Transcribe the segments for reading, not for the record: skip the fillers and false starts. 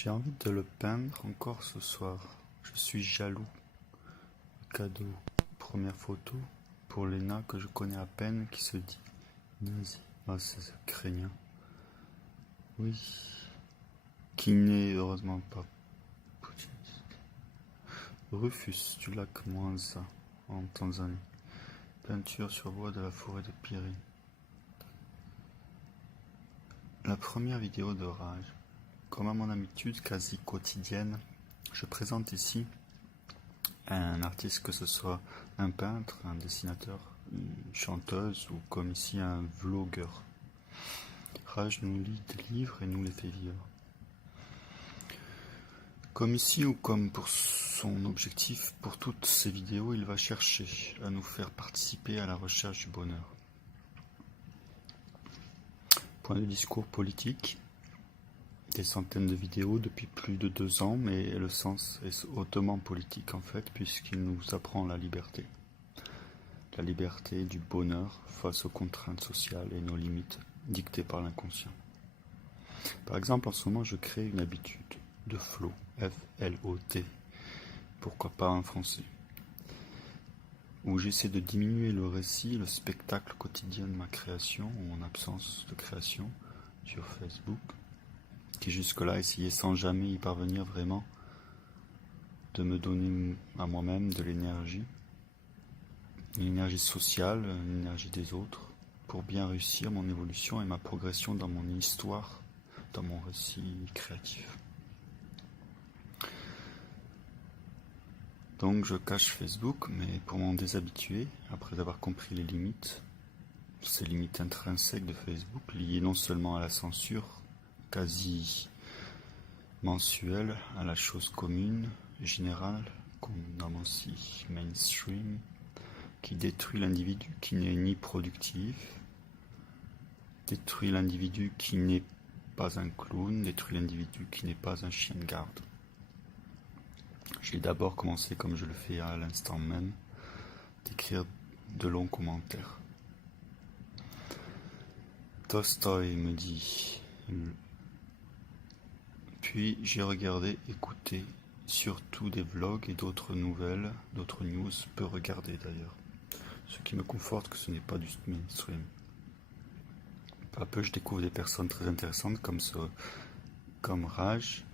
J'ai envie de le peindre encore ce soir. Je suis jaloux. Cadeau. Première photo pour Léna que je connais à peine qui se dit nazi. Ah, c'est craignant. Oui. Qui n'est heureusement pas poutine. Rufus du lac Mwanza en Tanzanie. Peinture sur bois de la forêt de Piri. La première vidéo de Rage. Comme à mon habitude quasi quotidienne, je présente ici un artiste, que ce soit un peintre, un dessinateur, une chanteuse ou comme ici un vlogueur. Rage nous lit des livres et nous les fait vivre. Comme ici ou comme pour son objectif, pour toutes ces vidéos, il va chercher à nous faire participer à la recherche du bonheur. Point de discours politique, des centaines de vidéos depuis plus de 2 ans, mais le sens est hautement politique en fait, puisqu'il nous apprend la liberté. La liberté du bonheur face aux contraintes sociales et nos limites dictées par l'inconscient. Par exemple, en ce moment, je crée une habitude de flow, F-L-O-T, pourquoi pas en français, où j'essaie de diminuer le récit, le spectacle quotidien de ma création, ou en absence de création, sur Facebook, qui jusque-là essayait sans jamais y parvenir vraiment de me donner à moi-même de l'énergie, une énergie sociale, une énergie des autres, pour bien réussir mon évolution et ma progression dans mon histoire, dans mon récit créatif. Donc je cache Facebook, mais pour m'en déshabituer, après avoir compris les limites, ces limites intrinsèques de Facebook, liées non seulement à la censure, quasi mensuelle, à la chose commune, générale, qu'on nomme aussi mainstream, qui détruit l'individu qui n'est ni productif, détruit l'individu qui n'est pas un clown, détruit l'individu qui n'est pas un chien de garde. J'ai d'abord commencé, comme je le fais à l'instant même, d'écrire de longs commentaires. Tolstoï me dit. Puis j'ai regardé, écouté, surtout des vlogs et d'autres nouvelles, d'autres news, peu regardées d'ailleurs. Ce qui me conforte que ce n'est pas du mainstream. Peu à peu, je découvre des personnes très intéressantes comme Rage,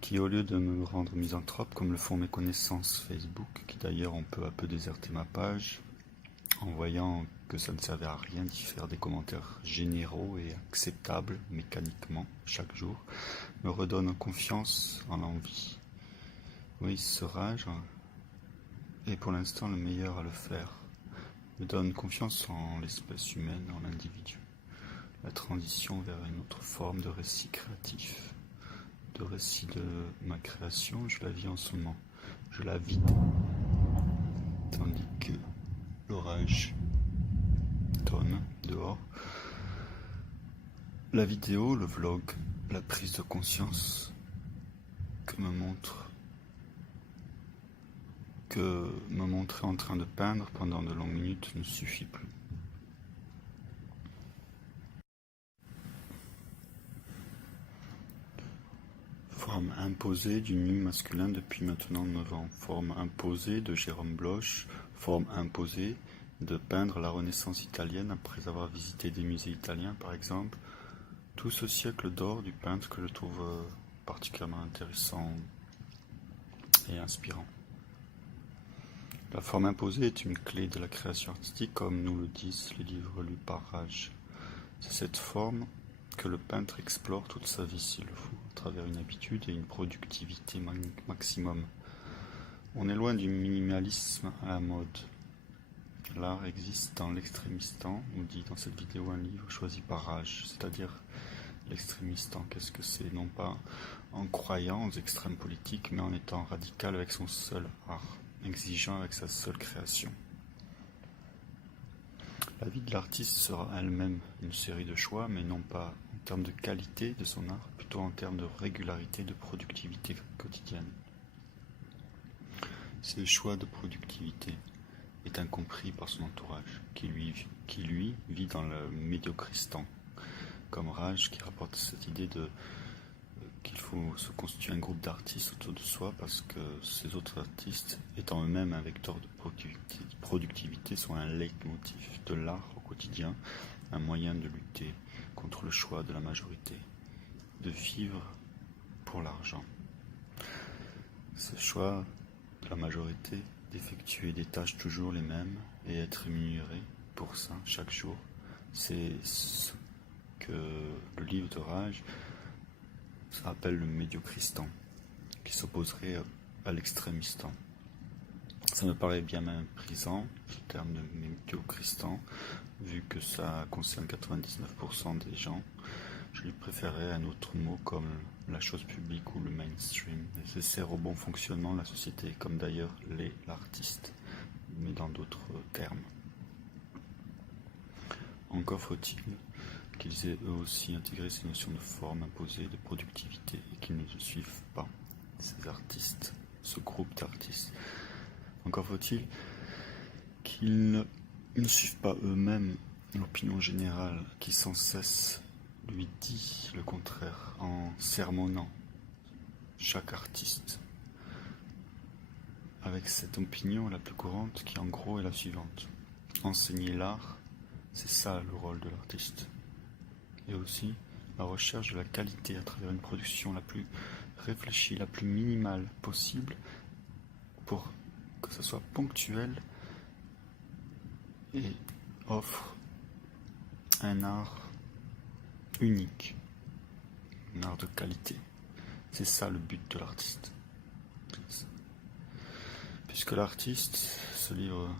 qui au lieu de me rendre misanthrope, comme le font mes connaissances Facebook, qui d'ailleurs ont peu à peu déserté ma page, en voyant que ça ne servait à rien d'y faire des commentaires généraux et acceptables mécaniquement chaque jour, me redonne confiance en l'envie. Oui, ce Rage est pour l'instant le meilleur à le faire, me donne confiance en l'espèce humaine, en l'individu. La transition vers une autre forme de récit créatif, de récit de ma création, je la vis en ce moment. Je la vide, tandis que l'orage tonne dehors. La vidéo, le vlog, la prise de conscience que me montrer en train de peindre pendant de longues minutes ne suffit plus. Forme imposée du nu masculin depuis maintenant 9 ans. Forme imposée de Jérôme Bloch. Forme imposée de peindre la Renaissance italienne après avoir visité des musées italiens par exemple. Tout ce siècle d'or du peintre que je trouve particulièrement intéressant et inspirant. La forme imposée est une clé de la création artistique comme nous le disent les livres lus par Rage. C'est cette forme que le peintre explore toute sa vie s'il le faut, à travers une habitude et une productivité maximum. On est loin du minimalisme à la mode. L'art existe dans l'extrémistan, nous dit dans cette vidéo un livre choisi par Rage, c'est-à-dire l'extrémistan, qu'est-ce que c'est? Non pas en croyant aux extrêmes politiques, mais en étant radical avec son seul art, exigeant avec sa seule création. La vie de l'artiste sera elle-même une série de choix, mais non pas en termes de qualité de son art, plutôt en termes de régularité, de productivité quotidienne. Ce choix de productivité est incompris par son entourage, qui lui vit dans le médiocristan, comme Rage qui rapporte cette idée de qu'il faut se constituer un groupe d'artistes autour de soi parce que ces autres artistes, étant eux-mêmes un vecteur de productivité, sont un leitmotiv de l'art au quotidien, un moyen de lutter contre le choix de la majorité, de vivre pour l'argent. Ce choix de la majorité d'effectuer des tâches toujours les mêmes et être rémunéré pour ça chaque jour, c'est ce que le livre de Raj appelle le médiocristan, qui s'opposerait à l'extrémistan. Ça me paraît bien méprisant, le terme de médiocristan, vu que ça concerne 99% des gens. Je lui préférerais un autre mot comme la chose publique ou le mainstream, nécessaire au bon fonctionnement de la société, comme d'ailleurs l'est l'artiste, mais dans d'autres termes. Encore faut-il qu'ils aient eux aussi intégré ces notions de forme imposée, de productivité, et qu'ils ne suivent pas ces artistes, ce groupe d'artistes. Encore faut-il qu'ils ne suivent pas eux-mêmes l'opinion générale qui sans cesse lui dit le contraire en sermonnant chaque artiste avec cette opinion la plus courante qui en gros est la suivante: enseigner l'art, c'est ça le rôle de l'artiste. Et aussi la recherche de la qualité à travers une production la plus réfléchie, la plus minimale possible pour que ce soit ponctuel et offre un art unique, un art de qualité. C'est ça le but de l'artiste. Puisque l'artiste se livre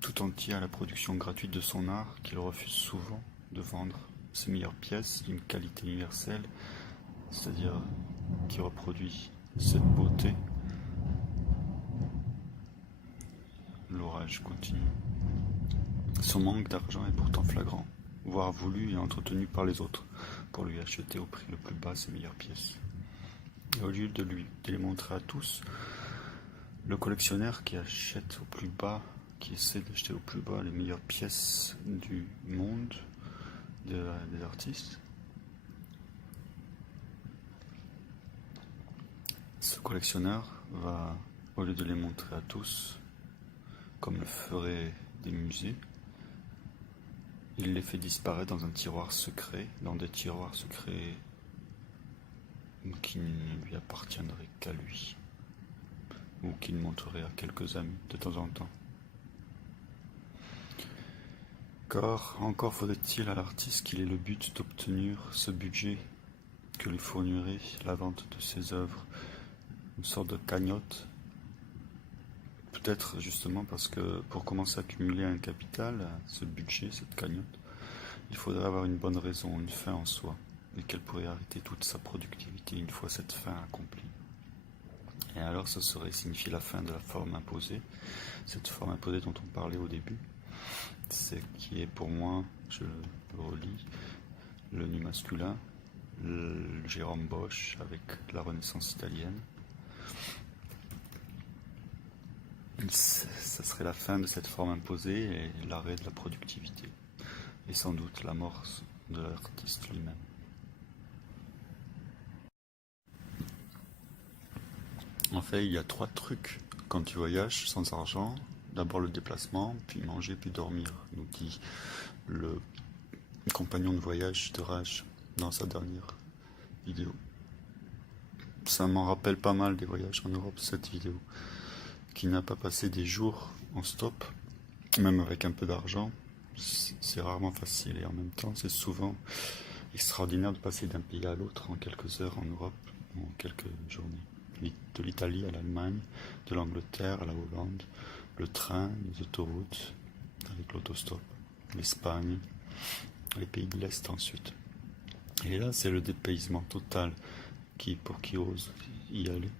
tout entier à la production gratuite de son art, qu'il refuse souvent de vendre ses meilleures pièces d'une qualité universelle, c'est-à-dire qui reproduit cette beauté. L'orage continue. Son manque d'argent est pourtant flagrant, voire voulu et entretenu par les autres, pour lui acheter au prix le plus bas ses meilleures pièces. Et au lieu de les montrer à tous, le collectionneur qui achète au plus bas, qui essaie d'acheter au plus bas les meilleures pièces du monde des artistes, ce collectionneur va, au lieu de les montrer à tous, comme le feraient des musées, il les fait disparaître dans un tiroir secret, dans des tiroirs secrets qui ne lui appartiendraient qu'à lui, ou qu'il montrerait à quelques amis de temps en temps. Car encore faudrait-il à l'artiste qu'il ait le but d'obtenir ce budget que lui fournirait la vente de ses œuvres, une sorte de cagnotte. Peut-être justement parce que pour commencer à accumuler un capital, ce budget, cette cagnotte, il faudrait avoir une bonne raison, une fin en soi, et qu'elle pourrait arrêter toute sa productivité une fois cette fin accomplie. Et alors ça serait signifier la fin de la forme imposée, cette forme imposée dont on parlait au début, c'est qui est pour moi, je le relis, le nu masculin, le Jérôme Bosch avec la Renaissance italienne. Ça serait la fin de cette forme imposée et l'arrêt de la productivité, et sans doute l'amorce de l'artiste lui-même. En fait, il y a 3 trucs quand tu voyages sans argent. D'abord le déplacement, puis manger, puis dormir, nous dit le compagnon de voyage de Raj dans sa dernière vidéo. Ça m'en rappelle pas mal des voyages en Europe, cette vidéo, qui n'a pas passé des jours en stop, même avec un peu d'argent. C'est rarement facile et en même temps c'est souvent extraordinaire de passer d'un pays à l'autre en quelques heures en Europe, en quelques journées. De l'Italie à l'Allemagne, de l'Angleterre à la Hollande, le train, les autoroutes, avec l'autostop, l'Espagne, les pays de l'Est ensuite. Et là, c'est le dépaysement total pour qui ose y aller.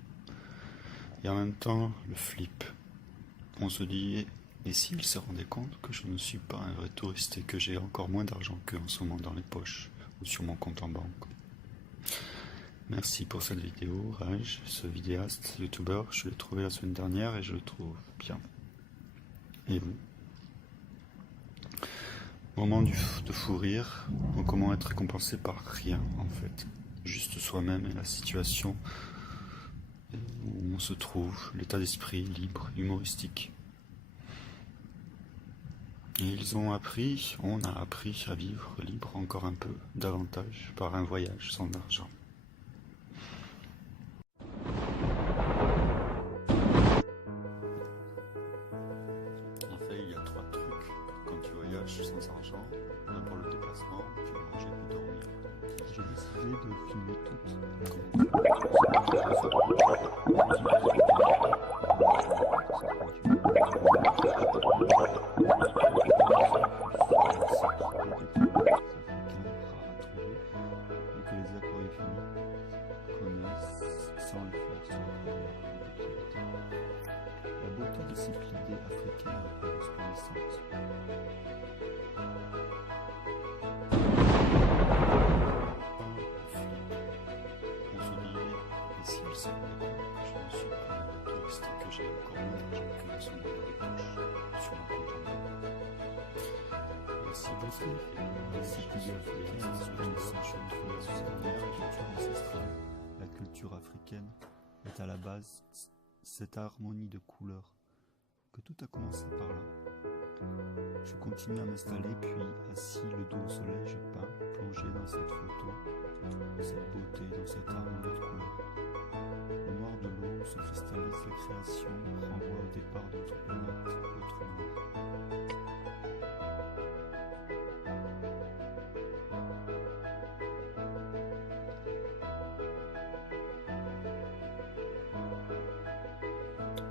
Et en même temps, le flip. On se dit, et s'il se rendait compte que je ne suis pas un vrai touriste et que j'ai encore moins d'argent qu'eux en ce moment dans les poches ou sur mon compte en banque. Merci pour cette vidéo, Raj, ce vidéaste, youtubeur. Je l'ai trouvé la semaine dernière et je le trouve bien. Et vous? Moment de fou rire, comment être récompensé par rien en fait. juste soi-même et la situation où on se trouve, l'état d'esprit libre, humoristique. Et on a appris à vivre libre encore un peu, davantage, par un voyage sans argent. En fait, il y a 3 trucs quand tu voyages sans argent. Pour le déplacement, puis manger puis dormir. J'ai décidé de filmer toutes. La beauté de ces piliers africains est resplendissante. On se dit, et si il savait que je ne suis pas un touriste et que j'ai encore moins d'argent que son dans les poches sur mon compte en banque. Et si vous faites ces piliers africains, la culture africaine est à la base cette harmonie de couleurs, que tout a commencé par là. Je continue à m'installer, puis assis le dos au soleil, je peins, plongé dans cette photo, dans cette beauté, dans cette harmonie de couleurs. Le noir de l'eau se cristallise, la création renvoie au départ d'autres planètes, d'autres noirs.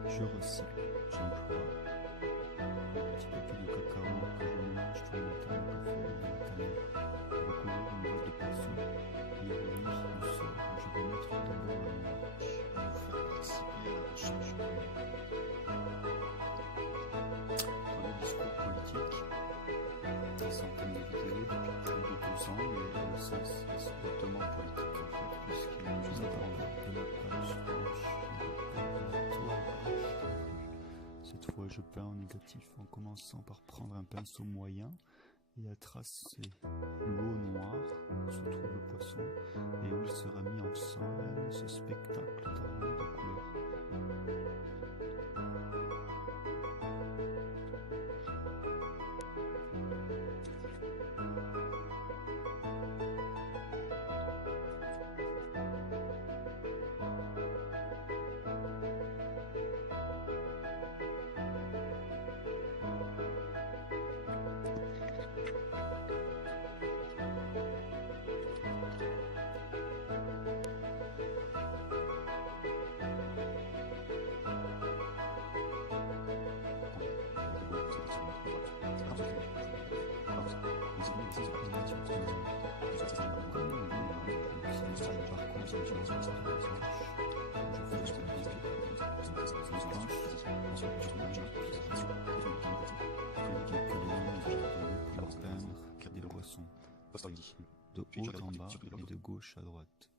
Je recycle, j'emploie un petit paquet de cacao que je mélange tous les matins au café avec de la cannelle pour recouvrir une boîte de poisson. L'ironie du sort, je vais mettre d'abord la noix pour faire participer à la recherche de moi. Dans les discours politiques, des centaines de vidéos depuis plus de 2 ans, mais le sens est hautement politique en fait, puisqu'il nous apprend de la page blanche. Cette fois, je peins en négatif en commençant par prendre un pinceau moyen et à tracer l'eau noire où se trouve le poisson et où il sera mis en scène ce spectacle d'harmonie de couleurs. De haut en bas et de gauche à droite.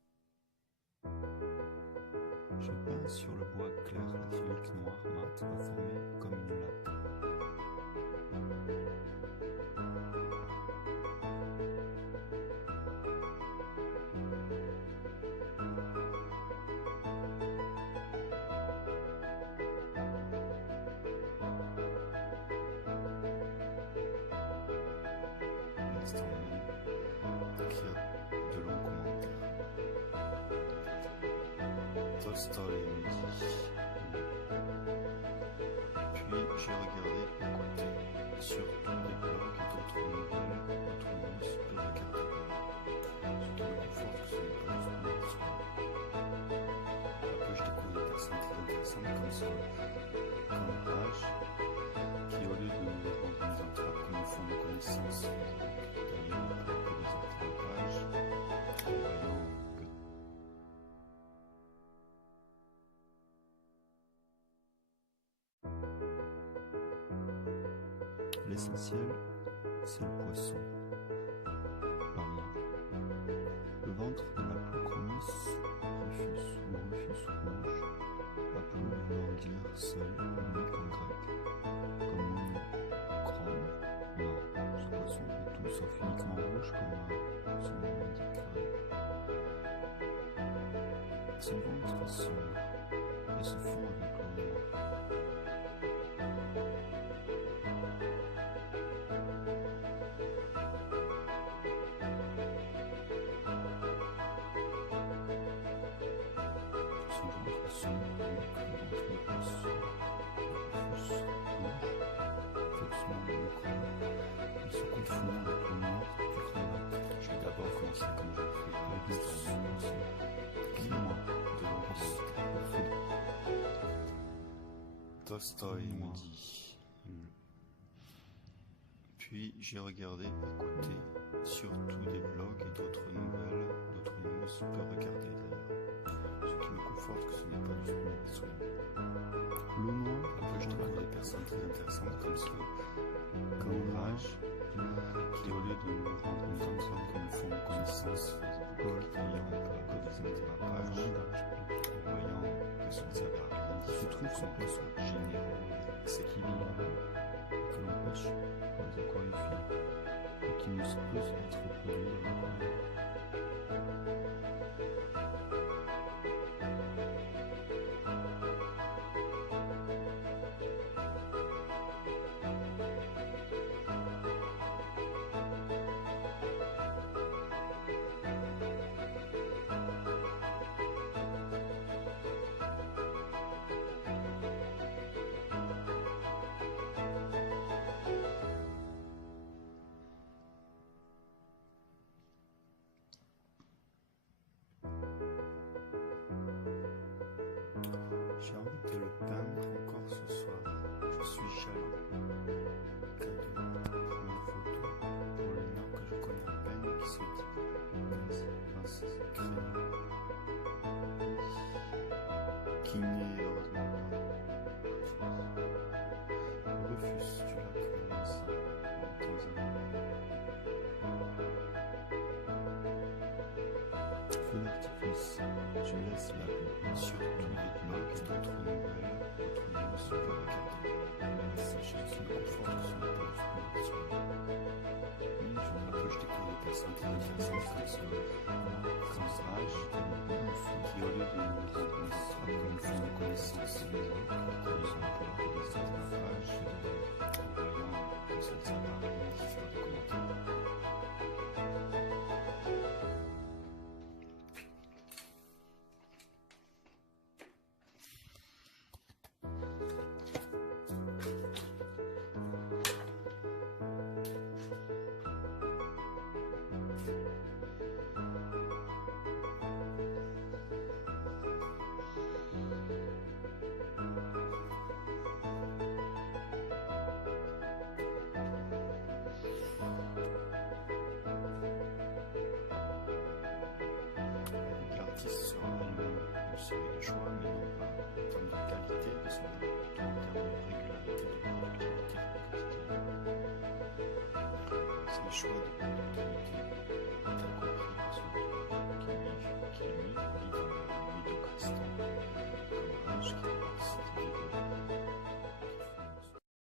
Je peins sur le bois clair l'acrylique noir mat va former comme une laque. L'instant même d'écrire de longs commentaires. Tolstoy me dit. Puis j'ai regardé, écouté, surtout des blogs et d'autres nouvelles, d'autres news peu regardées. Ce qui me conforte que ce n'est pas juste une action. Peu à peu, je découvre des personnes très intéressantes comme ça, comme Raj, qui au lieu de nous rendre une entrape comme ils font nos connaissances, d'ailleurs on peut appeler des attrapages, en voyant que l'essentiel, c'est le poisson, pas moi. Le ventre de la Prochromys Rufus ou Rufus rouge, appelé voulant dire seul, unique en grec, comme monochrome. Non, ce poisson est tout sauf uniquement rouge comme son nom l'indiquerait. Son ventre est sombre et se fond avec l'eau noire. Son ventre est sombre avec le ventre épaisse, fausse rouge, faussement monochrome. Il se confond avec le noir du grand lac. Je vais d'abord commencer comme je fais avec le climat de l'horizon. Tolstoï me dit. Puis j'ai regardé, écouté, surtout des vlogs et d'autres nouvelles, d'autres news, peu regardées d'ailleurs. Ce qui me conforte que ce n'est pas du mainstream. L'eau noire, après je découvre des personnes très intéressantes comme ce Courage, qui au lieu de me rendre une comme me font connaissance Facebook, ayant que des intérappages, en voyant que ça ne sert à rien, se trouve son poste généraux, c'est qu'il y a que l'on pêche dans des aquariophiles et qui ne suppose être reproduit en aquarium. J'ai envie de le peindre encore ce soir. Je suis jaloux. Cadeau. Première photo pour le nain que je connais à peine qui se dit pince craignant. Qui n'est heureusement pas. Refuses-tu la commence en Tanzanie? Feu d'artifice. Je laisse la vie sur tous les blogs et d'autres nouvelles, d'autres news pour regarder. Mais sachez que ce me conforte que ce n'est pas du tout mainstream. Oui, je me rappelle, je découvre des personnes très intéressantes comme ce Courage, qui au lieu de me rendre une comme me font connaissance les autres, ils ont peur des attrapages, en voyant que ça ne sert à rien de faire des commentaires. L'artiste sera elle-même une série de choix, mais non pas en termes de qualité de son art, plutôt en termes de régularité de productivité quotidienne. C'est le choix de productivité.